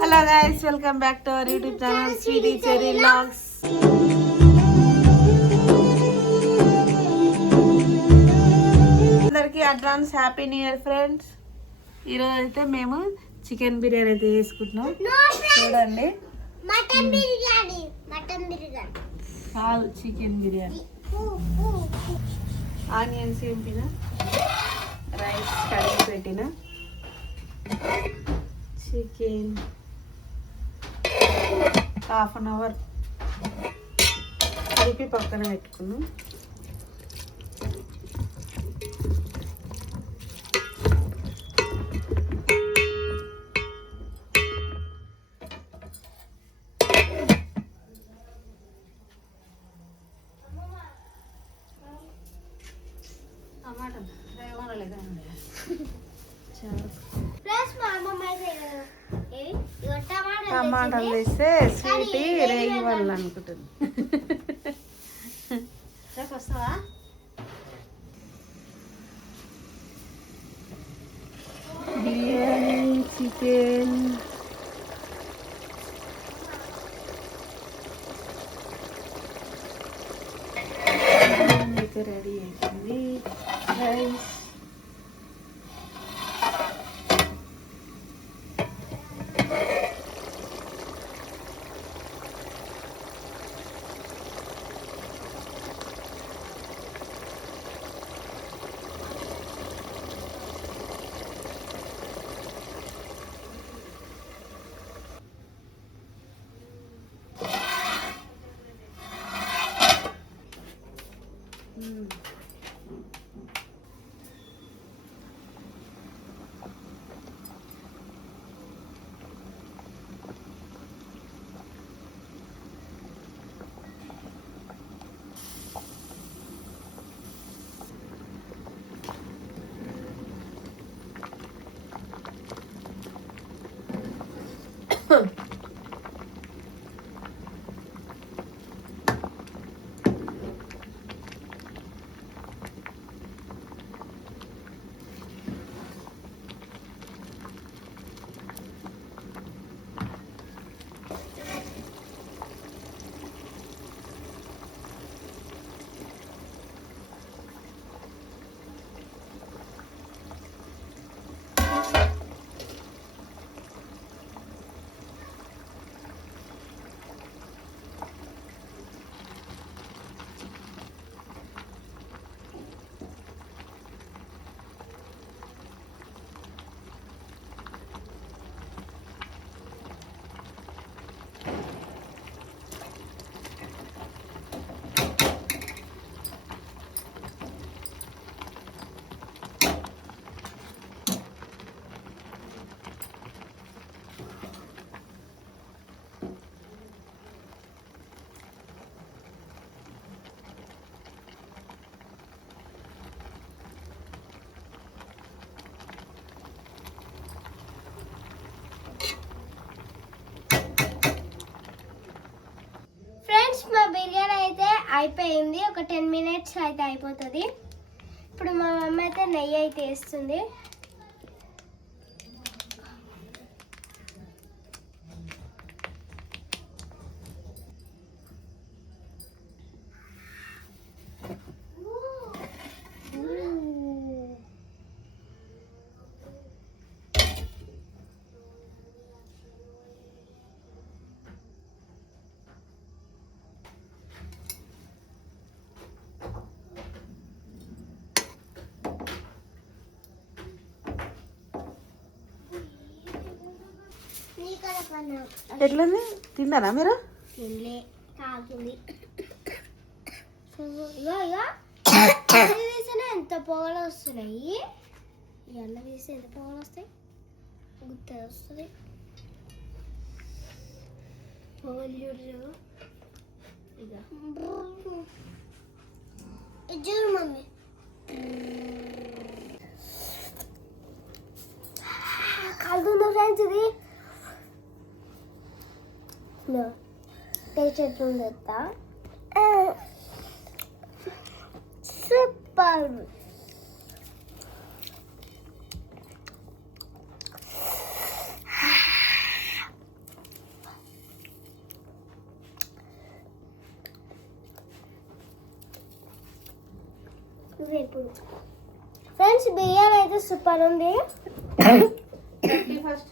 Hello guys, welcome back to our YouTube channel Sweety Cherry Vlogs. అందరికీ advance happy new year friends. ఈరోజు అయితే మేము chicken biryani అయితే చేసుకుంటున్నాం. చూడండి, కాదు చికెన్ బిర్యానీ. ఆనియన్స్ ఏంపిన, రైస్ కడిగి పెట్టిన, చికెన్ హాఫ్ అన్ అవర్ కలిపి పక్కన పెట్టుకున్నాం. టమాటాలు వేస్తే స్వీటీ రేగి వాళ్ళు అనుకుంటుంది. వస్తావా? బిర్యానీ చికెన్ అయితే రెడీ అయిపోయింది. రైస్ మా బిర్యానీ అయితే అయిపోయింది. ఒక 10 minutes అయితే అయిపోతుంది. ఇప్పుడు మా మమ్మీ అయితే నెయ్యి అయితే వేస్తుంది. ఎట్లుంది, తిన్నారా మీరు? ఎంత పొగలు వస్తున్నాయి, ఎండ తీస్తే ఎంత పొగలు వస్తాయి, గుత్త వస్తుంది పొగలు చూడరు. చూడు మమ్మీ, కాలుతుందా ఫ్రెండ్స్? ఇది టేస్ట్ ఎట్లుంది చెప్తా. సూపర్. ఇప్పుడు ఫ్రెండ్స్ బిర్యానీ అయితే సూపర్ ఉంది. 31st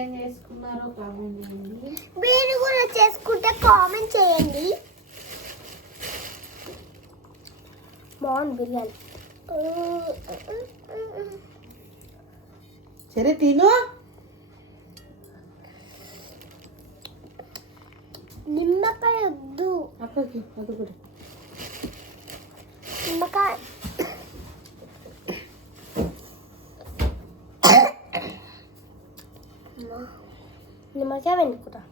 ఏం చేసుకున్నారో కామెంట్ చేయండి. మీరు కూడా చేసుకుంటే కామెంట్ చేయండి. బాగుంది బిర్యానీ. సరే తిను. నిమ్మకాయ వద్దు. అక్కకి అది కూడా నిమ్మకాయ నిమ్మకాయ వెనుకురా.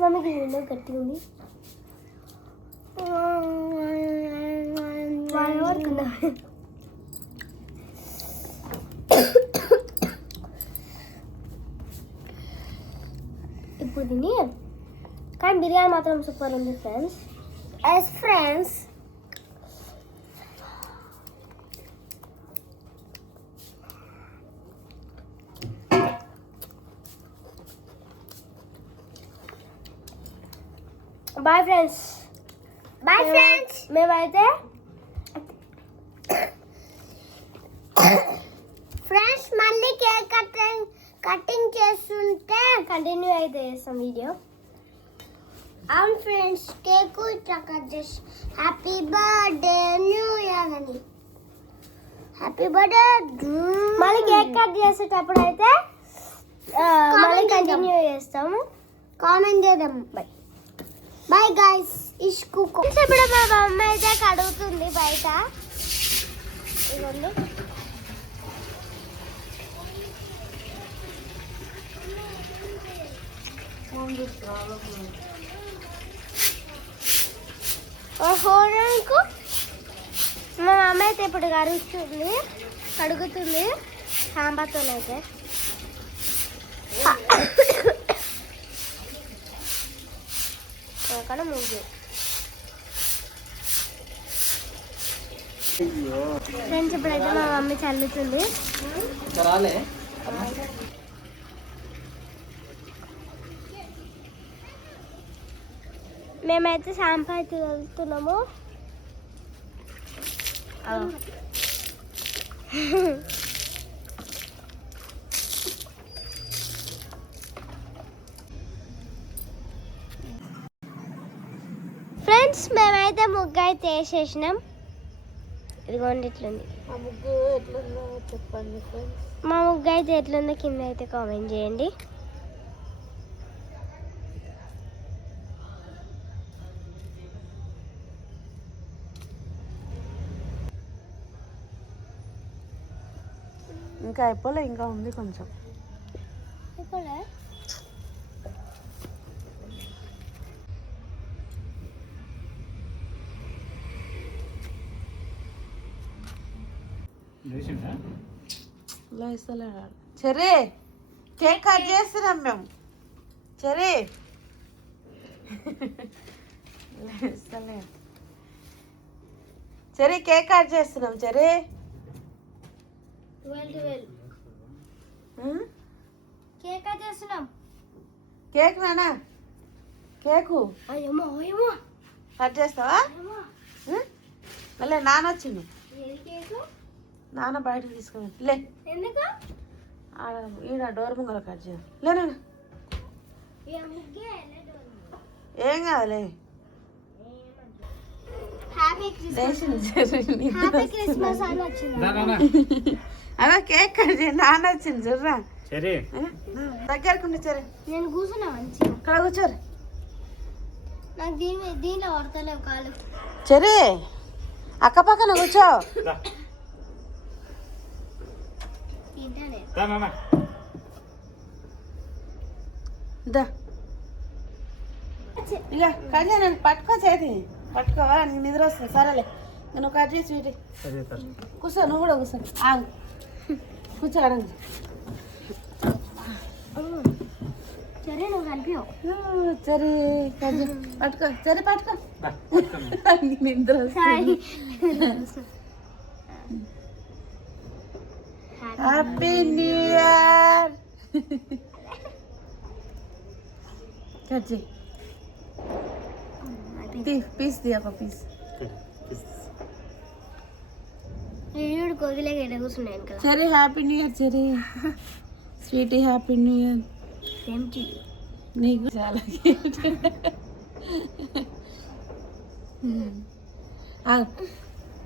మమ్మీకి నిన్న గట్టిగా ఉంది. ఇప్పుడు తిని కానీ బిర్యానీ మాత్రం సూపర్ ఉంది friends. Yes friends. Bye friends. Bye friends. మేమైతే ఫ్రెండ్స్ మళ్ళీ కేక్ కటింగ్ చేస్తుంటే కంటిన్యూ అయితే చేస్తాం వీడియో. అవును ఫ్రెండ్స్ కేక్ ఇట్లా కట్ చేసి హ్యాపీ బర్త్డే న్యూ ఇయర్ అని హ్యాపీ బర్త్డే. మళ్ళీ కేక్ కట్ చేసేటప్పుడు అయితే మళ్ళీ కంటిన్యూ చేస్తాము. కామెంట్ చేద్దాం. Bye bye guys. ఇష్కు ఇప్పుడు మా మమ్మీ అయితే కడుగుతుంది బయట. ఇవ్వండి. ఓహోకు మా మమ్మీ అయితే ఇప్పుడు కడుగుతుంది సాంబార్తో అయితే. అక్కడ ముగ్గు ఫ్రెండ్స్ ఇప్పుడైతే మా మమ్మీ చల్లుతుంది. మేమైతే సాంబార్ వెళ్తున్నాము. ఫ్రెండ్స్ మేమైతే ముగ్గు అయితే వేసేసినాం. ఇదిగోండి ఇట్లుంది. ఆ ముగ్గు ఎట్లుందో చెప్పండి ఫ్రెండ్స్. మా ముగ్గు అయితే ఎట్లుందో కింద అయితే కామెంట్ చేయండి. ఇంకా అయిపోలే, ఇంకా ఉంది కొంచెం. సరే కేక్ కట్ చేస్తున్నాం మేము. సరే సరే కేక్ కట్ చేస్తున్నాం. సరే కేక్ కట్ చేస్తున్నాం. కేక్ నానా కేకు కట్ చేస్తావా? మళ్ళీ నాన్న వచ్చిండు. నాన్న బయటకు తీసుకుని లే. ఈడ డోర్ ముంగల కట్ చేయ లేనా. ఏం కాదులే. అలా కేక్ కట్ చేయ. నాన్న వచ్చింది చూడరా. దగ్గరకుండి. సరే నేను కూర్చున్నా మంచిగా. ఇక్కడ కూర్చోరు. నాకు దీనిలో పడతలేవు కాలు. సరే అక్క పక్కన కూర్చో. ఇక కట్ చేయ. నేను పట్టుకో చేతి పట్టుకోవా. నీకు నిద్ర వస్తుంది. సరేలే నువ్వు కట్ చేసి వీటి కూర్చో. నువ్వు కూడా కూర్చో. ఆగు కూర్చో. అడగ సరే నువ్వు కనిపించవు. సరే కట్ చేయి. పట్టుకో. సరే పట్టుకో. నిద్ర వస్తుంది. Happy new year. కట్ చేయి. ఇది పీస్ తీ ఒక పీస్. వీడు కోగిలకి ఎడ కూర్చున్నాను కదా. సరే happy new year Cherry. Sweetie happy new year. Same to you. నీకు చాలా cute.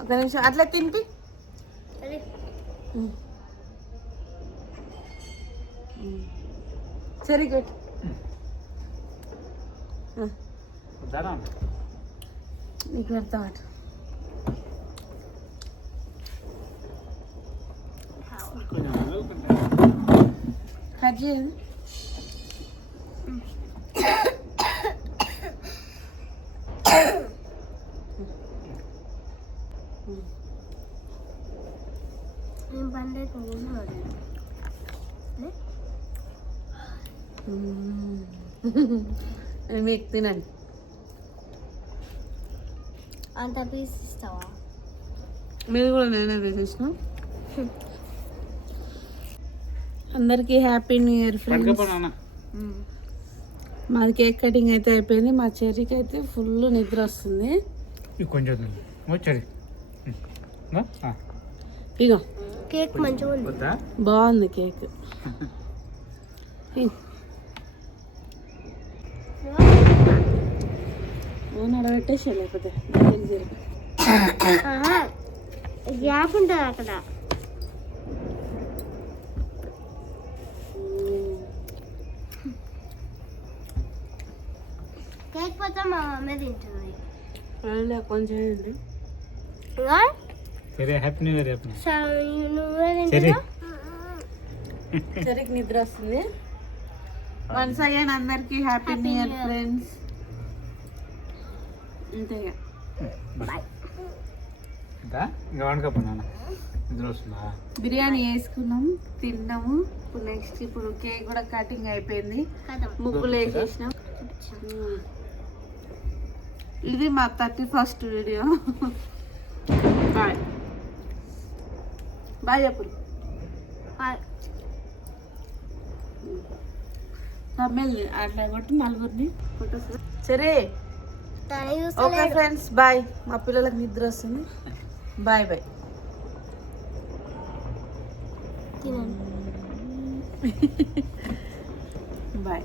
ఒక నిమిషం అట్లా తినిపి. సరే సరే గుడ్. నీకు పెడతా అటు. కట్ చేయండి. నేను పండుగ మీకు తినండి. అంత పీస్ ఇస్తావా? మీరు కూడా నేనే తీసేసిన. అందరికీ హ్యాపీ న్యూ ఇయర్ ఫ్రెండ్స్. మాది కేక్ కటింగ్ అయితే అయిపోయింది. మా చెర్రీకి అయితే ఫుల్ నిద్ర వస్తుంది. ఇగో కేక్ మంచిగా ఉంది. బాగుంది కేక్. నడబెట్టేసా లేకపోతే గ్యాప్ ఉంటుంది అక్కడ. కేక్ పోతే మా మమ్మీ తింటుంది. కొంచెం ఏంటి నువ్వే తింటున్నా. చెర్రీకి నిద్ర వస్తుంది. వన్స్ అగైన్ అందరికి హ్యాపీ న్యూ ఇయర్ ఫ్రెండ్స్. అంతే బిర్యానీ వేసుకున్నాం, తిన్నాము. ఇప్పుడు నెక్స్ట్ ఇప్పుడు కేక్ కూడా కటింగ్ అయిపోయింది. ముగ్గులు వేసేసినాం. ఇది మా 31st వీడియో. బాయ్ బాయ్ చెప్పు. తమ్మెల్ని అట్లా కొట్టి నలుగురిని ఫొటోస్. సరే ఓకే ఫ్రెండ్స్ బాయ్. మా పిల్లలకు నిద్ర వస్తుంది. Bye bye. బాయ్.